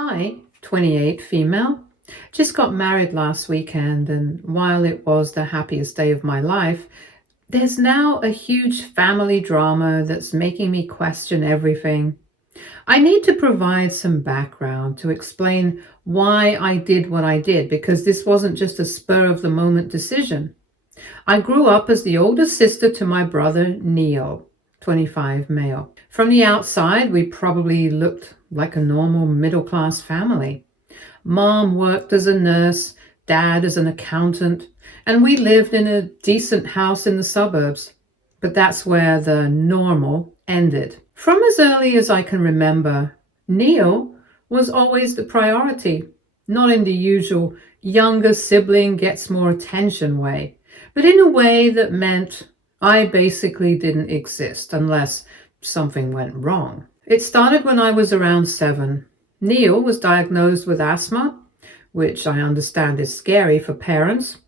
I, 28, female, just got married last weekend, and while it was the happiest day of my life, there's now a huge family drama that's making me question everything. I need to provide some background to explain why I did what I did, because this wasn't just a spur of the moment decision. I grew up as the older sister to my brother Neil, 25, male. From the outside, we probably looked like a normal middle-class family. Mom worked as a nurse, dad as an accountant, and we lived in a decent house in the suburbs. But that's where the normal ended. From as early as I can remember, Neil was always the priority, not in the usual younger sibling gets more attention way, but in a way that meant I basically didn't exist unless something went wrong. It started when I was around 7. Neil was diagnosed with asthma, which I understand is scary for parents.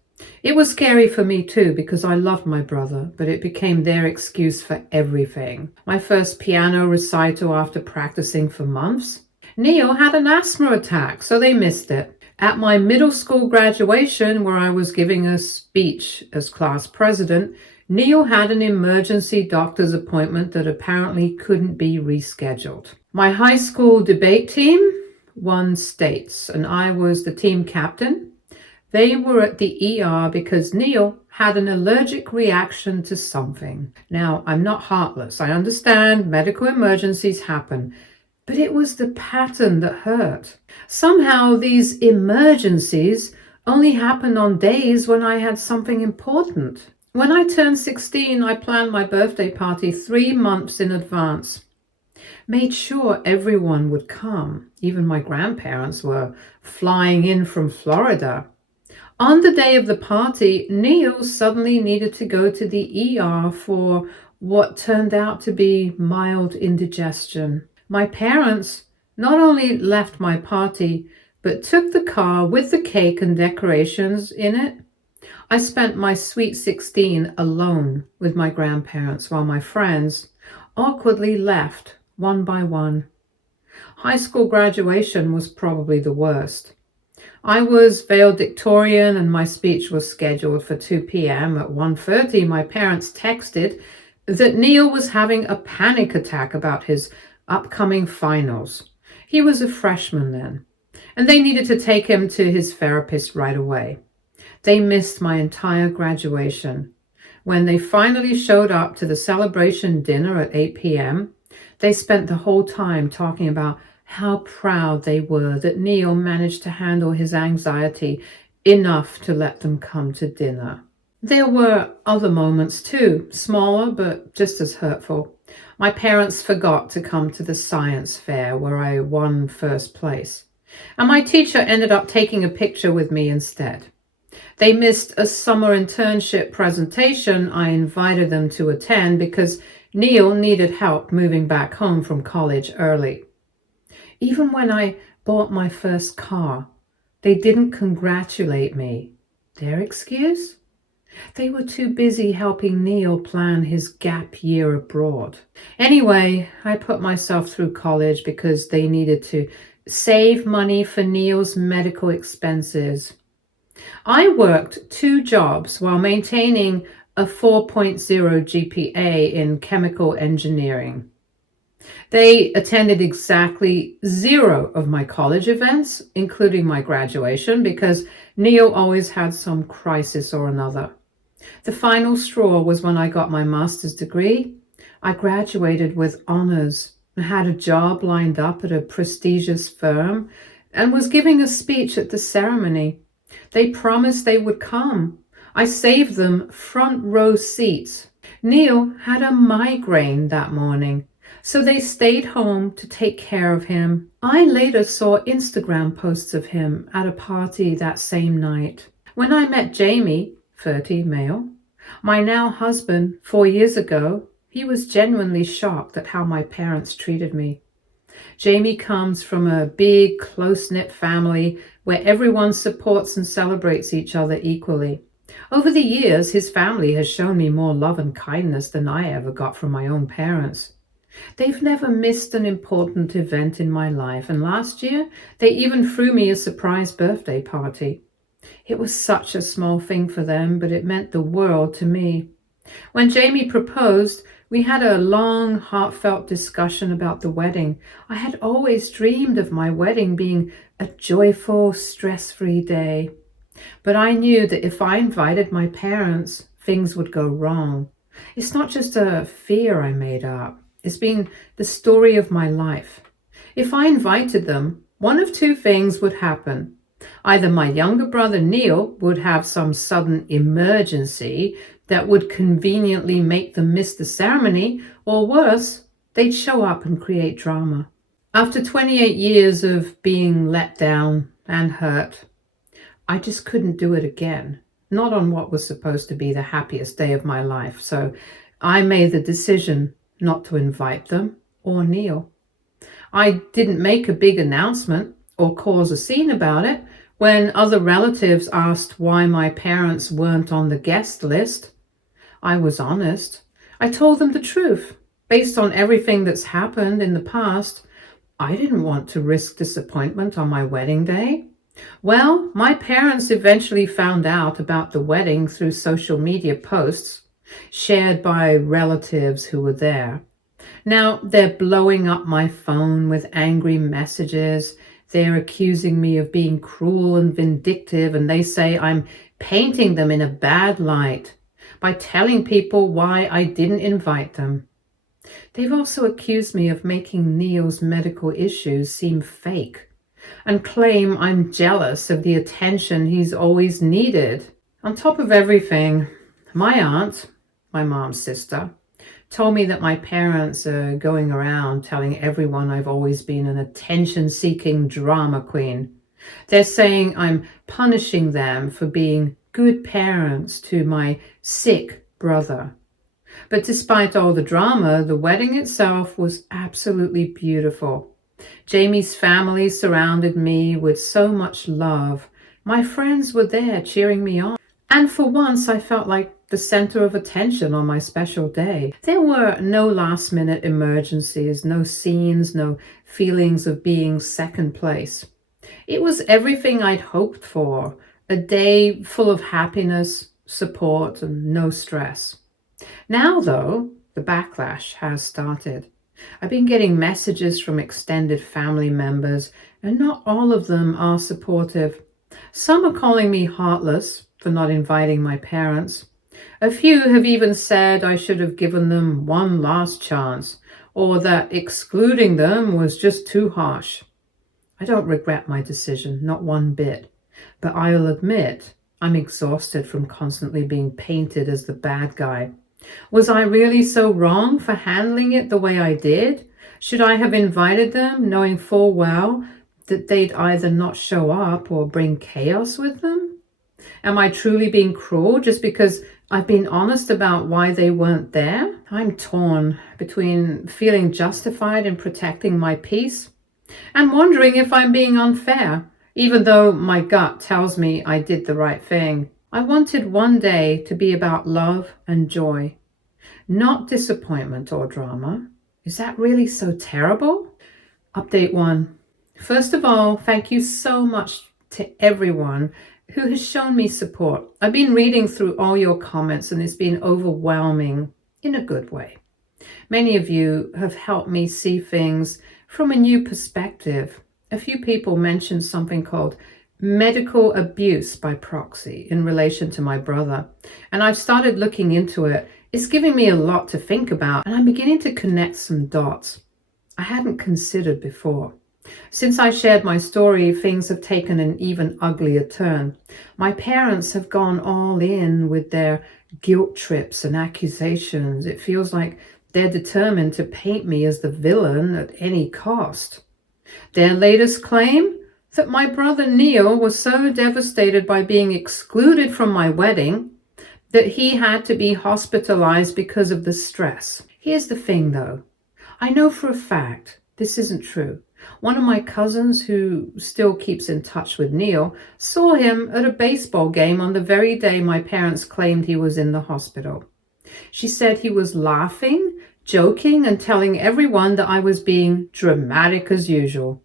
It was scary for me too because I loved my brother, but it became their excuse for everything. My first piano recital after practicing for months. Neil had an asthma attack, so they missed it. At my middle school graduation, where I was giving a speech as class president, Neil had an emergency doctor's appointment that apparently couldn't be rescheduled. My high school debate team won states, and I was the team captain. They were at the ER because Neil had an allergic reaction to something. Now, I'm not heartless. I understand medical emergencies happen, but it was the pattern that hurt. Somehow these emergencies only happened on days when I had something important. When I turned 16, I planned my birthday party 3 months in advance. Made sure everyone would come. Even my grandparents were flying in from Florida. On the day of the party, Neil suddenly needed to go to the ER for what turned out to be mild indigestion. My parents not only left my party, but took the car with the cake and decorations in it. I spent my sweet 16 alone with my grandparents while my friends awkwardly left one by one. High school graduation was probably the worst. I was valedictorian and my speech was scheduled for 2 p.m. At 1:30, my parents texted that Neil was having a panic attack about his upcoming finals. He was a freshman then, and they needed to take him to his therapist right away. They missed my entire graduation. When they finally showed up to the celebration dinner at 8 p.m., they spent the whole time talking about how proud they were that Neil managed to handle his anxiety enough to let them come to dinner. There were other moments too, smaller but just as hurtful. My parents forgot to come to the science fair where I won first place, and my teacher ended up taking a picture with me instead. They missed a summer internship presentation I invited them to attend because Neil needed help moving back home from college early. Even when I bought my first car, they didn't congratulate me. Their excuse? They were too busy helping Neil plan his gap year abroad. Anyway, I put myself through college because they needed to save money for Neil's medical expenses. I worked 2 jobs while maintaining a 4.0 GPA in chemical engineering. They attended exactly 0 of my college events, including my graduation, because Neil always had some crisis or another. The final straw was when I got my master's degree. I graduated with honors, had a job lined up at a prestigious firm, and was giving a speech at the ceremony. They promised they would come. I saved them front row seats. Neil had a migraine that morning, so they stayed home to take care of him. I later saw Instagram posts of him at a party that same night. When I met Jamie, 30, male, my now husband, 4 years ago, he was genuinely shocked at how my parents treated me. Jamie comes from a big, close-knit family where everyone supports and celebrates each other equally. Over the years, his family has shown me more love and kindness than I ever got from my own parents. They've never missed an important event in my life, and last year they even threw me a surprise birthday party. It was such a small thing for them, but it meant the world to me. When Jamie proposed, we had a long, heartfelt discussion about the wedding. I had always dreamed of my wedding being a joyful, stress-free day. But I knew that if I invited my parents, things would go wrong. It's not just a fear I made up. It's been the story of my life. If I invited them, one of two things would happen. Either my younger brother Neil would have some sudden emergency that would conveniently make them miss the ceremony, or worse, they'd show up and create drama. After 28 years of being let down and hurt, I just couldn't do it again. Not on what was supposed to be the happiest day of my life. So I made the decision not to invite them or Neil. I didn't make a big announcement or cause a scene about it. When other relatives asked why my parents weren't on the guest list, I was honest. I told them the truth. Based on everything that's happened in the past, I didn't want to risk disappointment on my wedding day. Well, my parents eventually found out about the wedding through social media posts shared by relatives who were there. Now they're blowing up my phone with angry messages. They're accusing me of being cruel and vindictive, and they say I'm painting them in a bad light by telling people why I didn't invite them. They've also accused me of making Neil's medical issues seem fake and claim I'm jealous of the attention he's always needed. On top of everything, my aunt, my mom's sister, told me that my parents are going around telling everyone I've always been an attention-seeking drama queen. They're saying I'm punishing them for being good parents to my sick brother. But despite all the drama, the wedding itself was absolutely beautiful. Jamie's family surrounded me with so much love. My friends were there cheering me on. And for once, I felt like the center of attention on my special day. There were no last-minute emergencies, no scenes, no feelings of being second place. It was everything I'd hoped for, a day full of happiness, support, and no stress. Now, though, the backlash has started. I've been getting messages from extended family members, and not all of them are supportive. Some are calling me heartless for not inviting my parents. A few have even said I should have given them one last chance, or that excluding them was just too harsh. I don't regret my decision, not one bit, but I'll admit I'm exhausted from constantly being painted as the bad guy. Was I really so wrong for handling it the way I did? Should I have invited them, knowing full well that they'd either not show up or bring chaos with them? Am I truly being cruel just because I've been honest about why they weren't there? I'm torn between feeling justified in protecting my peace and wondering if I'm being unfair, even though my gut tells me I did the right thing. I wanted one day to be about love and joy, not disappointment or drama. Is that really so terrible? Update 1. First of all, thank you so much to everyone who has shown me support. I've been reading through all your comments and it's been overwhelming in a good way. Many of you have helped me see things from a new perspective. A few people mentioned something called medical abuse by proxy in relation to my brother, and I've started looking into it. It's giving me a lot to think about, and I'm beginning to connect some dots I hadn't considered before. Since I shared my story, things have taken an even uglier turn. My parents have gone all in with their guilt trips and accusations. It feels like they're determined to paint me as the villain at any cost. Their latest claim? That my brother Neil was so devastated by being excluded from my wedding that he had to be hospitalized because of the stress. Here's the thing though. I know for a fact this isn't true. One of my cousins who still keeps in touch with Neil saw him at a baseball game on the very day my parents claimed he was in the hospital. She said he was laughing, joking and telling everyone that I was being dramatic as usual.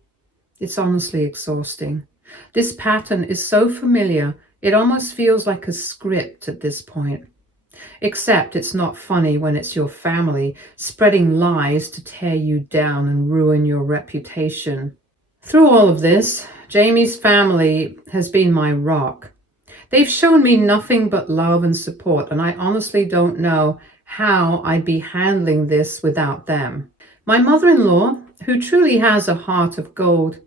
It's honestly exhausting. This pattern is so familiar, it almost feels like a script at this point. Except it's not funny when it's your family spreading lies to tear you down and ruin your reputation. Through all of this, Jamie's family has been my rock. They've shown me nothing but love and support, and I honestly don't know how I'd be handling this without them. My mother-in-law, who truly has a heart of gold,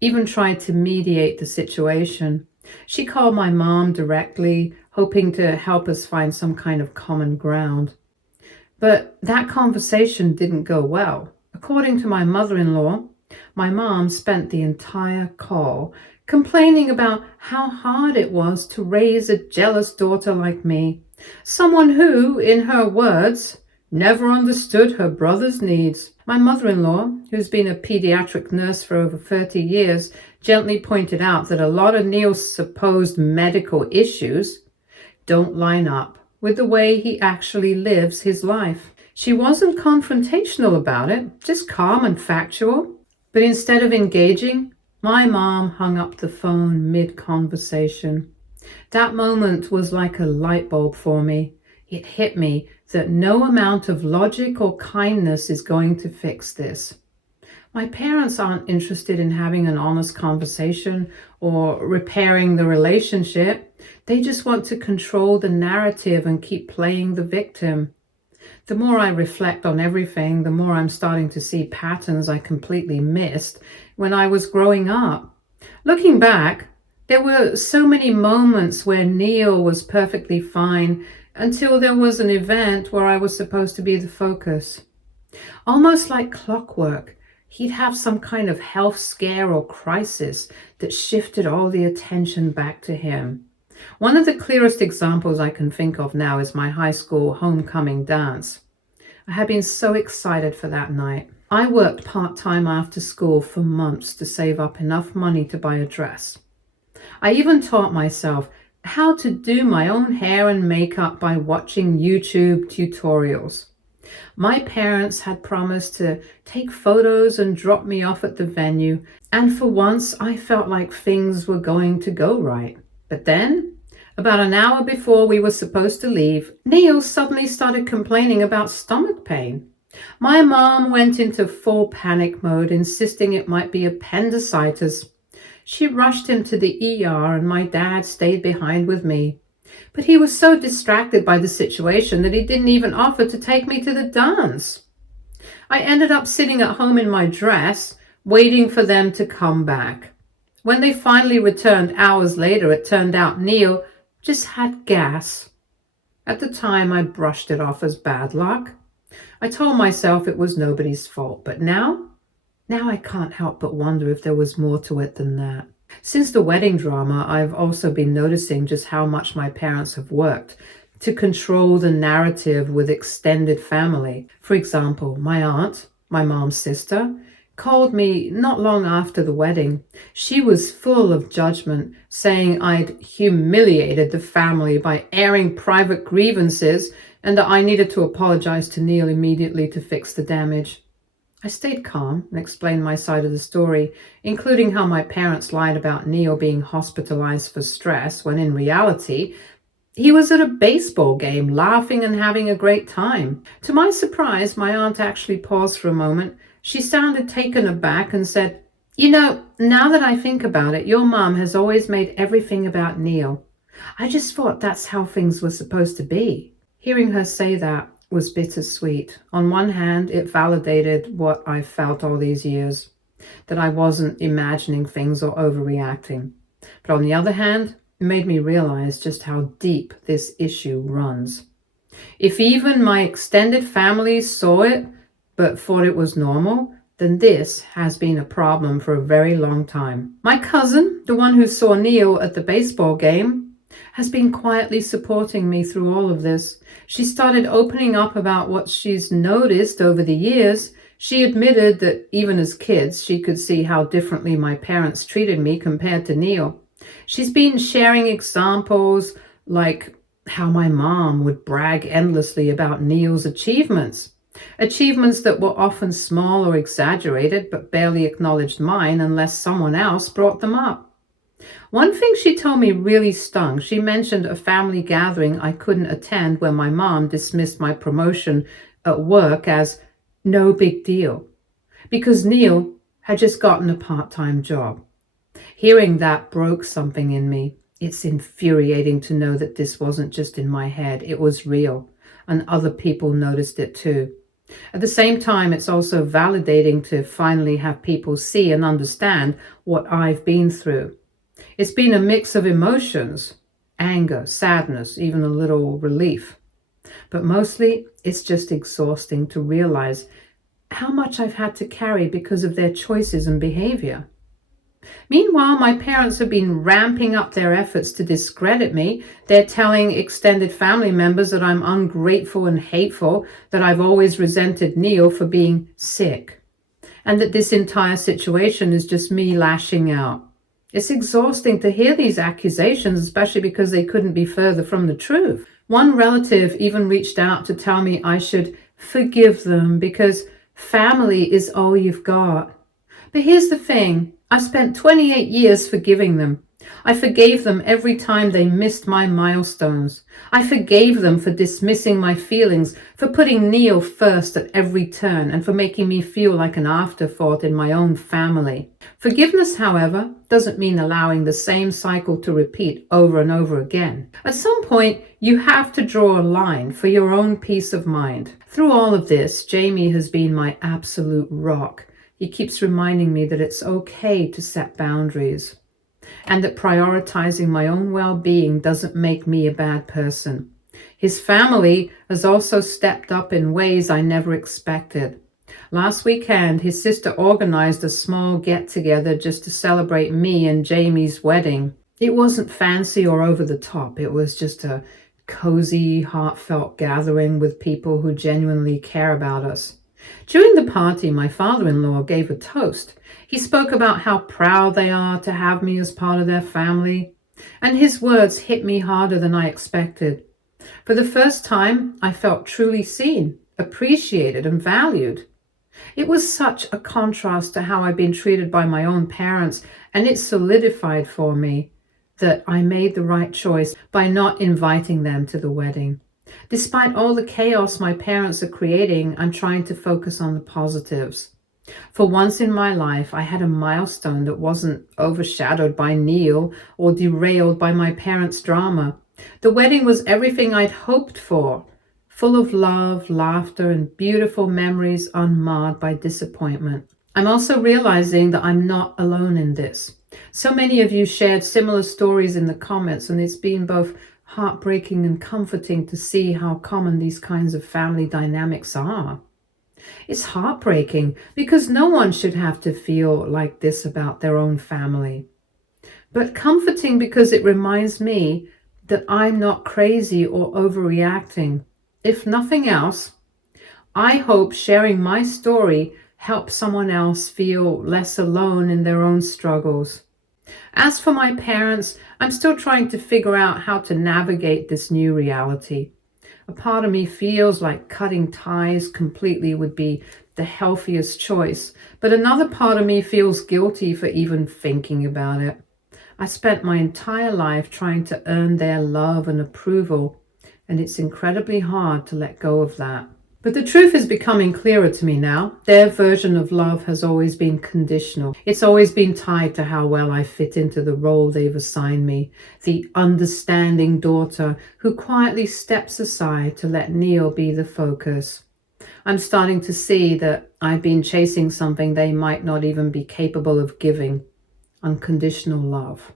even tried to mediate the situation. She called my mom directly, hoping to help us find some kind of common ground. But that conversation didn't go well. According to my mother-in-law, my mom spent the entire call complaining about how hard it was to raise a jealous daughter like me, someone who, in her words, never understood her brother's needs. My mother-in-law, who's been a pediatric nurse for over 30 years, gently pointed out that a lot of Neil's supposed medical issues don't line up with the way he actually lives his life. She wasn't confrontational about it, just calm and factual. But instead of engaging, my mom hung up the phone mid-conversation. That moment was like a light bulb for me. It hit me that no amount of logic or kindness is going to fix this. My parents aren't interested in having an honest conversation or repairing the relationship. They just want to control the narrative and keep playing the victim. The more I reflect on everything, the more I'm starting to see patterns I completely missed when I was growing up. Looking back, there were so many moments where Neil was perfectly fine until there was an event where I was supposed to be the focus. Almost like clockwork, he'd have some kind of health scare or crisis that shifted all the attention back to him. One of the clearest examples I can think of now is my high school homecoming dance. I had been so excited for that night. I worked part-time after school for months to save up enough money to buy a dress. I even taught myself how to do my own hair and makeup by watching YouTube tutorials. My parents had promised to take photos and drop me off at the venue, and for once I felt like things were going to go right. But then, about an hour before we were supposed to leave, Neil suddenly started complaining about stomach pain. My mom went into full panic mode, insisting it might be appendicitis. She rushed him to the ER, and my dad stayed behind with me. But he was so distracted by the situation that he didn't even offer to take me to the dance. I ended up sitting at home in my dress, waiting for them to come back. When they finally returned hours later, it turned out Neil just had gas. At the time, I brushed it off as bad luck. I told myself it was nobody's fault, but now I can't help but wonder if there was more to it than that. Since the wedding drama, I've also been noticing just how much my parents have worked to control the narrative with extended family. For example, my aunt, my mom's sister, called me not long after the wedding. She was full of judgment, saying I'd humiliated the family by airing private grievances and that I needed to apologize to Neil immediately to fix the damage. I stayed calm and explained my side of the story, including how my parents lied about Neil being hospitalized for stress when in reality, he was at a baseball game laughing and having a great time. To my surprise, my aunt actually paused for a moment. She sounded taken aback and said, "You know, now that I think about it, your mom has always made everything about Neil. I just thought that's how things were supposed to be." Hearing her say that was bittersweet. On one hand, it validated what I felt all these years, that I wasn't imagining things or overreacting. But on the other hand, it made me realize just how deep this issue runs. If even my extended family saw it, but thought it was normal, then this has been a problem for a very long time. My cousin, the one who saw Neil at the baseball game, has been quietly supporting me through all of this. She started opening up about what she's noticed over the years. She admitted that even as kids, she could see how differently my parents treated me compared to Neil. She's been sharing examples like how my mom would brag endlessly about Neil's achievements. Achievements that were often small or exaggerated, but barely acknowledged mine unless someone else brought them up. One thing she told me really stung. She mentioned a family gathering I couldn't attend when my mom dismissed my promotion at work as no big deal because Neil had just gotten a part-time job. Hearing that broke something in me. It's infuriating to know that this wasn't just in my head, it was real, and other people noticed it too. At the same time, it's also validating to finally have people see and understand what I've been through. It's been a mix of emotions, anger, sadness, even a little relief. But mostly, it's just exhausting to realize how much I've had to carry because of their choices and behavior. Meanwhile, my parents have been ramping up their efforts to discredit me. They're telling extended family members that I'm ungrateful and hateful, that I've always resented Neil for being sick, and that this entire situation is just me lashing out. It's exhausting to hear these accusations, especially because they couldn't be further from the truth. One relative even reached out to tell me I should forgive them because family is all you've got. But here's the thing. I spent 28 years forgiving them. I forgave them every time they missed my milestones. I forgave them for dismissing my feelings, for putting Neil first at every turn, and for making me feel like an afterthought in my own family. Forgiveness, however, doesn't mean allowing the same cycle to repeat over and over again. At some point, you have to draw a line for your own peace of mind. Through all of this, Jamie has been my absolute rock. He keeps reminding me that it's okay to set boundaries and that prioritizing my own well-being doesn't make me a bad person. His family has also stepped up in ways I never expected. Last weekend, his sister organized a small get-together just to celebrate me and Jamie's wedding. It wasn't fancy or over the top. It was just a cozy, heartfelt gathering with people who genuinely care about us. During the party, my father-in-law gave a toast. He spoke about how proud they are to have me as part of their family, and his words hit me harder than I expected. For the first time, I felt truly seen, appreciated, and valued. It was such a contrast to how I've been treated by my own parents, and it solidified for me that I made the right choice by not inviting them to the wedding. Despite all the chaos my parents are creating, I'm trying to focus on the positives. For once in my life, I had a milestone that wasn't overshadowed by Neil or derailed by my parents' drama. The wedding was everything I'd hoped for, full of love, laughter, and beautiful memories unmarred by disappointment. I'm also realizing that I'm not alone in this. So many of you shared similar stories in the comments, and it's been both heartbreaking and comforting to see how common these kinds of family dynamics are. It's heartbreaking because no one should have to feel like this about their own family. But comforting because it reminds me that I'm not crazy or overreacting. If nothing else, I hope sharing my story helps someone else feel less alone in their own struggles. As for my parents, I'm still trying to figure out how to navigate this new reality. A part of me feels like cutting ties completely would be the healthiest choice, but another part of me feels guilty for even thinking about it. I spent my entire life trying to earn their love and approval, and it's incredibly hard to let go of that. But the truth is becoming clearer to me now. Their version of love has always been conditional. It's always been tied to how well I fit into the role they've assigned me. The understanding daughter who quietly steps aside to let Neil be the focus. I'm starting to see that I've been chasing something they might not even be capable of giving. Unconditional love.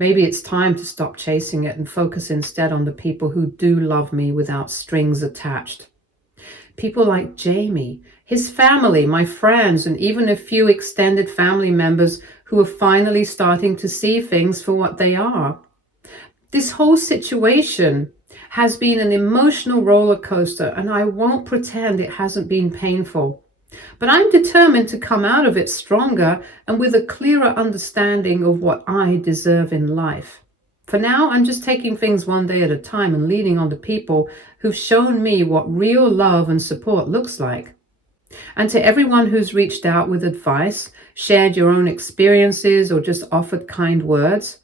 Maybe it's time to stop chasing it and focus instead on the people who do love me without strings attached. People like Jamie, his family, my friends, and even a few extended family members who are finally starting to see things for what they are. This whole situation has been an emotional roller coaster, and I won't pretend it hasn't been painful. But I'm determined to come out of it stronger and with a clearer understanding of what I deserve in life. For now, I'm just taking things one day at a time and leaning on the people who've shown me what real love and support looks like. And to everyone who's reached out with advice, shared your own experiences, or just offered kind words,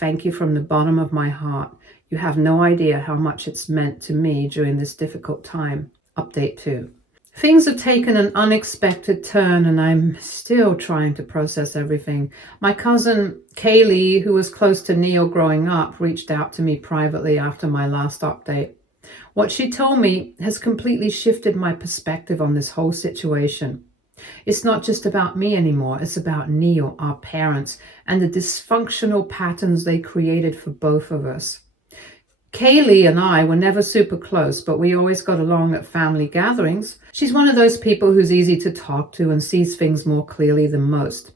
thank you from the bottom of my heart. You have no idea how much it's meant to me during this difficult time. Update 2. Things have taken an unexpected turn and I'm still trying to process everything. My cousin Kaylee, who was close to Neil growing up, reached out to me privately after my last update. What she told me has completely shifted my perspective on this whole situation. It's not just about me anymore. It's about Neil, our parents, and the dysfunctional patterns they created for both of us. Kaylee and I were never super close, but we always got along at family gatherings. She's one of those people who's easy to talk to and sees things more clearly than most.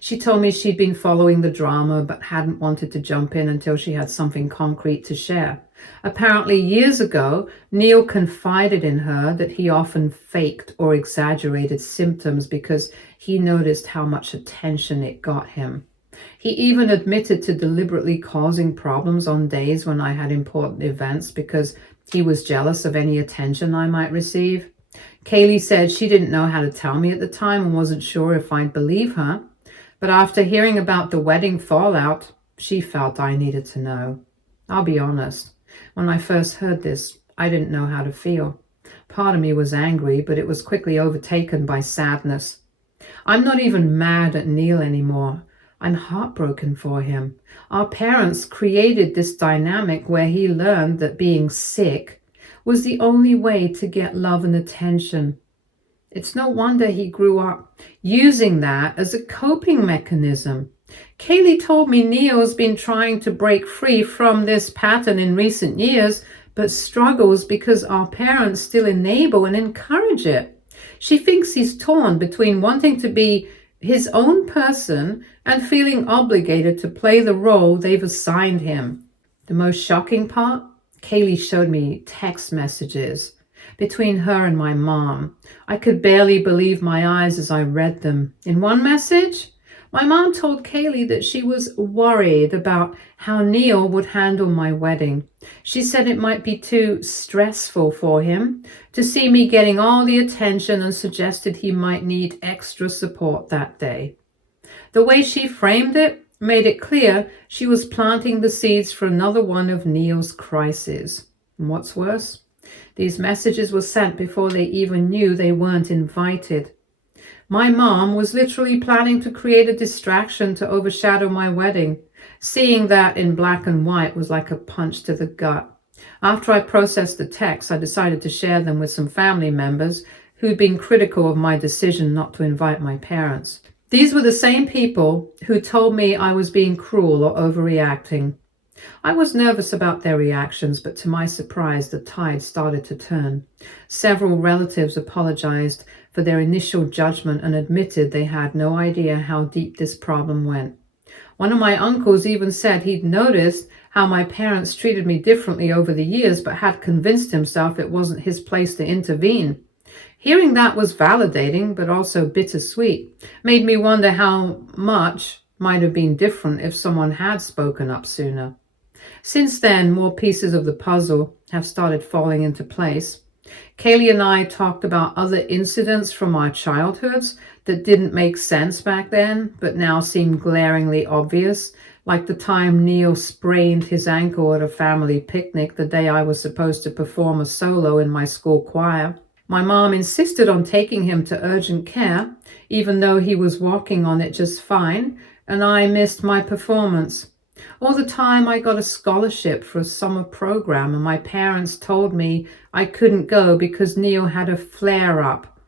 She told me she'd been following the drama but hadn't wanted to jump in until she had something concrete to share. Apparently, years ago, Neil confided in her that he often faked or exaggerated symptoms because he noticed how much attention it got him. He even admitted to deliberately causing problems on days when I had important events because he was jealous of any attention I might receive. Kaylee said she didn't know how to tell me at the time and wasn't sure if I'd believe her. But after hearing about the wedding fallout, she felt I needed to know. I'll be honest. When I first heard this, I didn't know how to feel. Part of me was angry, but it was quickly overtaken by sadness. I'm not even mad at Neil anymore. I'm heartbroken for him. Our parents created this dynamic where he learned that being sick was the only way to get love and attention. It's no wonder he grew up using that as a coping mechanism. Kaylee told me Neil's been trying to break free from this pattern in recent years, but struggles because our parents still enable and encourage it. She thinks he's torn between wanting to be his own person and feeling obligated to play the role they've assigned him. The most shocking part? Kaylee showed me text messages between her and my mom. I could barely believe my eyes as I read them. In one message, my mom told Kaylee that she was worried about how Neil would handle my wedding. She said it might be too stressful for him to see me getting all the attention and suggested he might need extra support that day. The way she framed it made it clear she was planting the seeds for another one of Neil's crises. And what's worse, these messages were sent before they even knew they weren't invited. My mom was literally planning to create a distraction to overshadow my wedding. Seeing that in black and white was like a punch to the gut. After I processed the texts, I decided to share them with some family members who'd been critical of my decision not to invite my parents. These were the same people who told me I was being cruel or overreacting. I was nervous about their reactions, but to my surprise, the tide started to turn. Several relatives apologized for their initial judgment and admitted they had no idea how deep this problem went. One of my uncles even said he'd noticed how my parents treated me differently over the years, but had convinced himself it wasn't his place to intervene. Hearing that was validating, but also bittersweet. Made me wonder how much might have been different if someone had spoken up sooner. Since then, more pieces of the puzzle have started falling into place. Kaylee and I talked about other incidents from our childhoods that didn't make sense back then, but now seem glaringly obvious, like the time Neil sprained his ankle at a family picnic the day I was supposed to perform a solo in my school choir. My mom insisted on taking him to urgent care, even though he was walking on it just fine, and I missed my performance. All the time I got a scholarship for a summer program, and my parents told me I couldn't go because Neil had a flare-up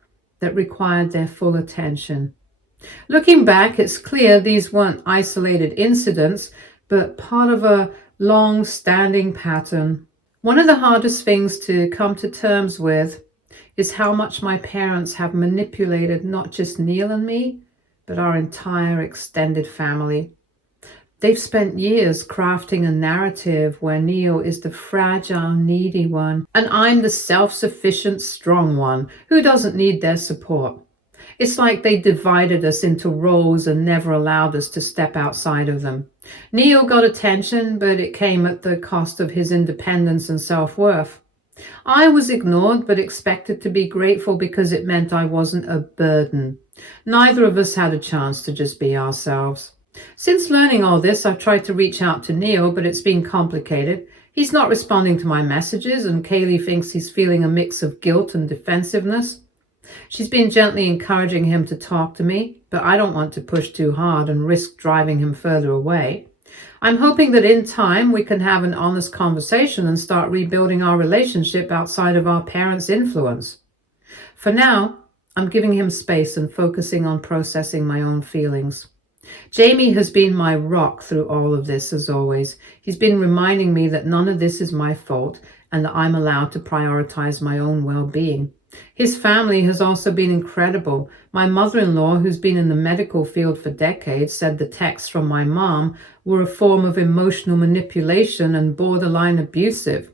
that required their full attention. Looking back, it's clear these weren't isolated incidents, but part of a long-standing pattern. One of the hardest things to come to terms with is how much my parents have manipulated not just Neil and me, but our entire extended family. They've spent years crafting a narrative where Neil is the fragile, needy one, and I'm the self-sufficient, strong one who doesn't need their support. It's like they divided us into roles and never allowed us to step outside of them. Neil got attention, but it came at the cost of his independence and self-worth. I was ignored, but expected to be grateful because it meant I wasn't a burden. Neither of us had a chance to just be ourselves. Since learning all this, I've tried to reach out to Neil, but it's been complicated. He's not responding to my messages, and Kaylee thinks he's feeling a mix of guilt and defensiveness. She's been gently encouraging him to talk to me, but I don't want to push too hard and risk driving him further away. I'm hoping that in time we can have an honest conversation and start rebuilding our relationship outside of our parents' influence. For now, I'm giving him space and focusing on processing my own feelings. Jamie has been my rock through all of this, as always. He's been reminding me that none of this is my fault and that I'm allowed to prioritize my own well-being. His family has also been incredible. My mother-in-law, who's been in the medical field for decades, said the texts from my mom were a form of emotional manipulation and borderline abusive.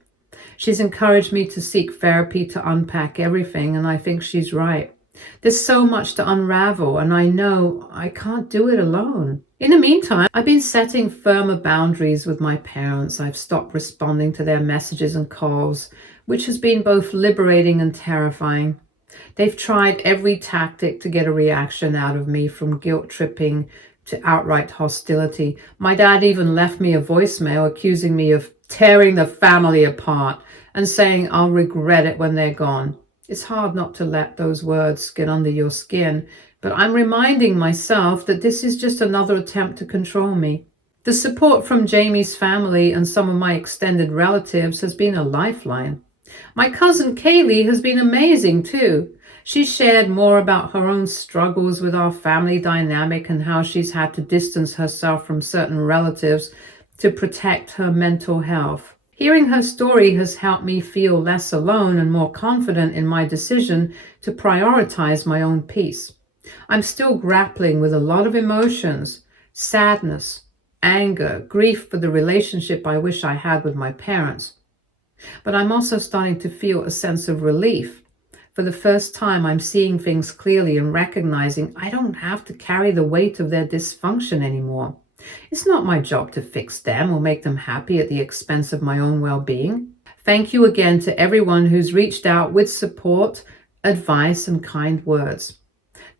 She's encouraged me to seek therapy to unpack everything, and I think she's right. There's so much to unravel, and I know I can't do it alone. In the meantime, I've been setting firmer boundaries with my parents. I've stopped responding to their messages and calls, which has been both liberating and terrifying. They've tried every tactic to get a reaction out of me, from guilt tripping to outright hostility. My dad even left me a voicemail accusing me of tearing the family apart and saying I'll regret it when they're gone. It's hard not to let those words get under your skin, but I'm reminding myself that this is just another attempt to control me. The support from Jamie's family and some of my extended relatives has been a lifeline. My cousin Kaylee has been amazing too. She shared more about her own struggles with our family dynamic and how she's had to distance herself from certain relatives to protect her mental health. Hearing her story has helped me feel less alone and more confident in my decision to prioritize my own peace. I'm still grappling with a lot of emotions: sadness, anger, grief for the relationship I wish I had with my parents. But I'm also starting to feel a sense of relief. For the first time, I'm seeing things clearly and recognizing I don't have to carry the weight of their dysfunction anymore. It's not my job to fix them or make them happy at the expense of my own well-being. Thank you again to everyone who's reached out with support, advice, and kind words.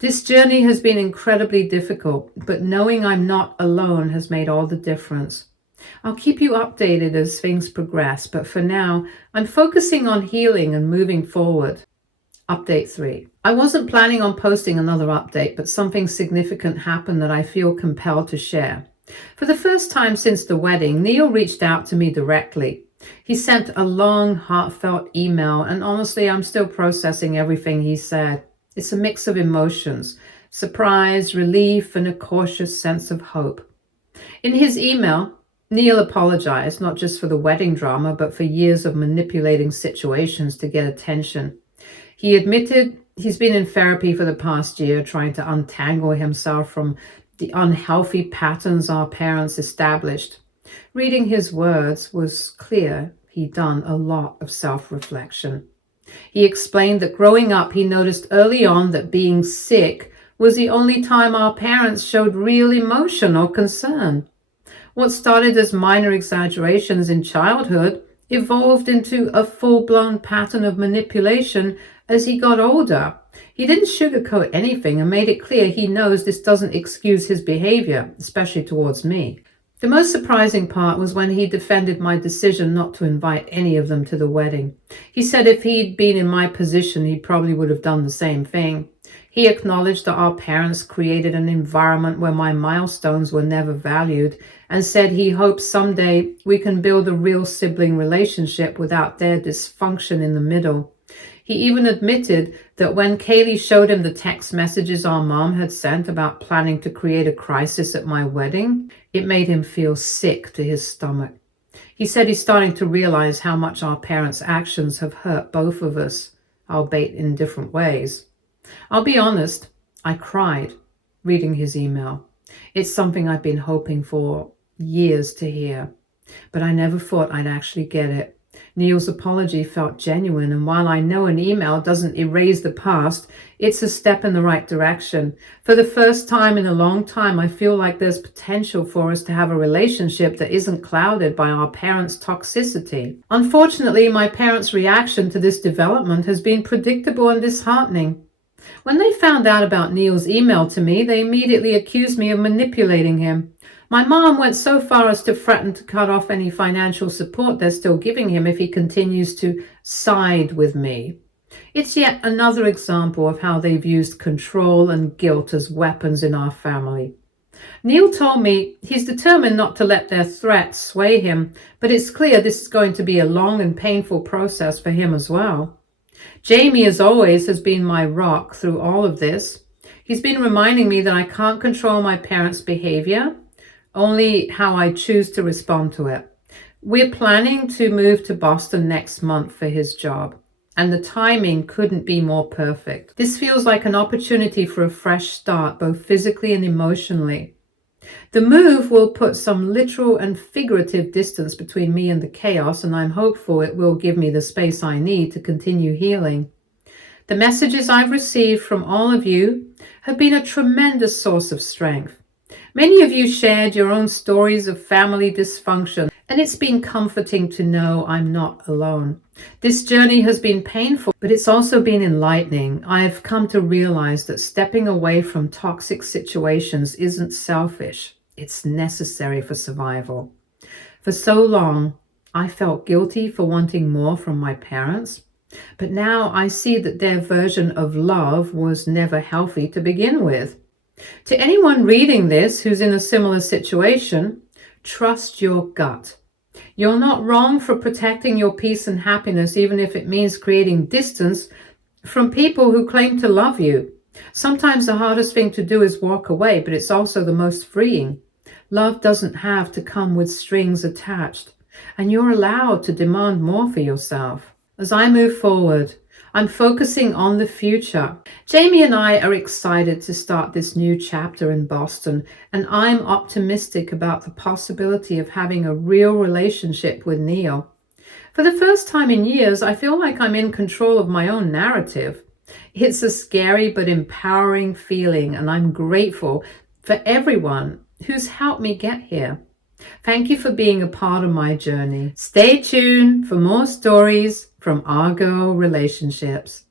This journey has been incredibly difficult, but knowing I'm not alone has made all the difference. I'll keep you updated as things progress, but for now, I'm focusing on healing and moving forward. Update 3. I wasn't planning on posting another update, but something significant happened that I feel compelled to share. For the first time since the wedding, Neil reached out to me directly. He sent a long, heartfelt email, and honestly, I'm still processing everything he said. It's a mix of emotions: surprise, relief, and a cautious sense of hope. In his email, Neil apologized, not just for the wedding drama, but for years of manipulating situations to get attention. He admitted he's been in therapy for the past year, trying to untangle himself from the unhealthy patterns our parents established. Reading his words was clear he'd done a lot of self-reflection. He explained that growing up, he noticed early on that being sick was the only time our parents showed real emotion or concern. What started as minor exaggerations in childhood evolved into a full-blown pattern of manipulation as he got older. He didn't sugarcoat anything and made it clear he knows this doesn't excuse his behavior, especially towards me. The most surprising part was when he defended my decision not to invite any of them to the wedding. He said if he'd been in my position, he probably would have done the same thing. He acknowledged that our parents created an environment where my milestones were never valued, and said he hopes someday we can build a real sibling relationship without their dysfunction in the middle. He even admitted that when Kaylee showed him the text messages our mom had sent about planning to create a crisis at my wedding, it made him feel sick to his stomach. He said he's starting to realize how much our parents' actions have hurt both of us, albeit in different ways. I'll be honest, I cried reading his email. It's something I've been hoping for years to hear, but I never thought I'd actually get it. Neil's apology felt genuine, and while I know an email doesn't erase the past, it's a step in the right direction. For the first time in a long time, I feel like there's potential for us to have a relationship that isn't clouded by our parents' toxicity. Unfortunately, my parents' reaction to this development has been predictable and disheartening. When they found out about Neil's email to me, they immediately accused me of manipulating him. My mom went so far as to threaten to cut off any financial support they're still giving him if he continues to side with me. It's yet another example of how they've used control and guilt as weapons in our family. Neil told me he's determined not to let their threats sway him, but it's clear this is going to be a long and painful process for him as well. Jamie, as always, has been my rock through all of this. He's been reminding me that I can't control my parents' behavior, only how I choose to respond to it. We're planning to move to Boston next month for his job, and the timing couldn't be more perfect. This feels like an opportunity for a fresh start, both physically and emotionally. The move will put some literal and figurative distance between me and the chaos, and I'm hopeful it will give me the space I need to continue healing. The messages I've received from all of you have been a tremendous source of strength. Many of you shared your own stories of family dysfunction, and it's been comforting to know I'm not alone. This journey has been painful, but it's also been enlightening. I've come to realize that stepping away from toxic situations isn't selfish. It's necessary for survival. For so long, I felt guilty for wanting more from my parents, but now I see that their version of love was never healthy to begin with. To anyone reading this who's in a similar situation, trust your gut. You're not wrong for protecting your peace and happiness, even if it means creating distance from people who claim to love you. Sometimes the hardest thing to do is walk away, but it's also the most freeing. Love doesn't have to come with strings attached, and you're allowed to demand more for yourself. As I move forward, I'm focusing on the future. Jamie and I are excited to start this new chapter in Boston, and I'm optimistic about the possibility of having a real relationship with Neil. For the first time in years, I feel like I'm in control of my own narrative. It's a scary but empowering feeling, and I'm grateful for everyone who's helped me get here. Thank you for being a part of my journey. Stay tuned for more stories from Argo Relationships.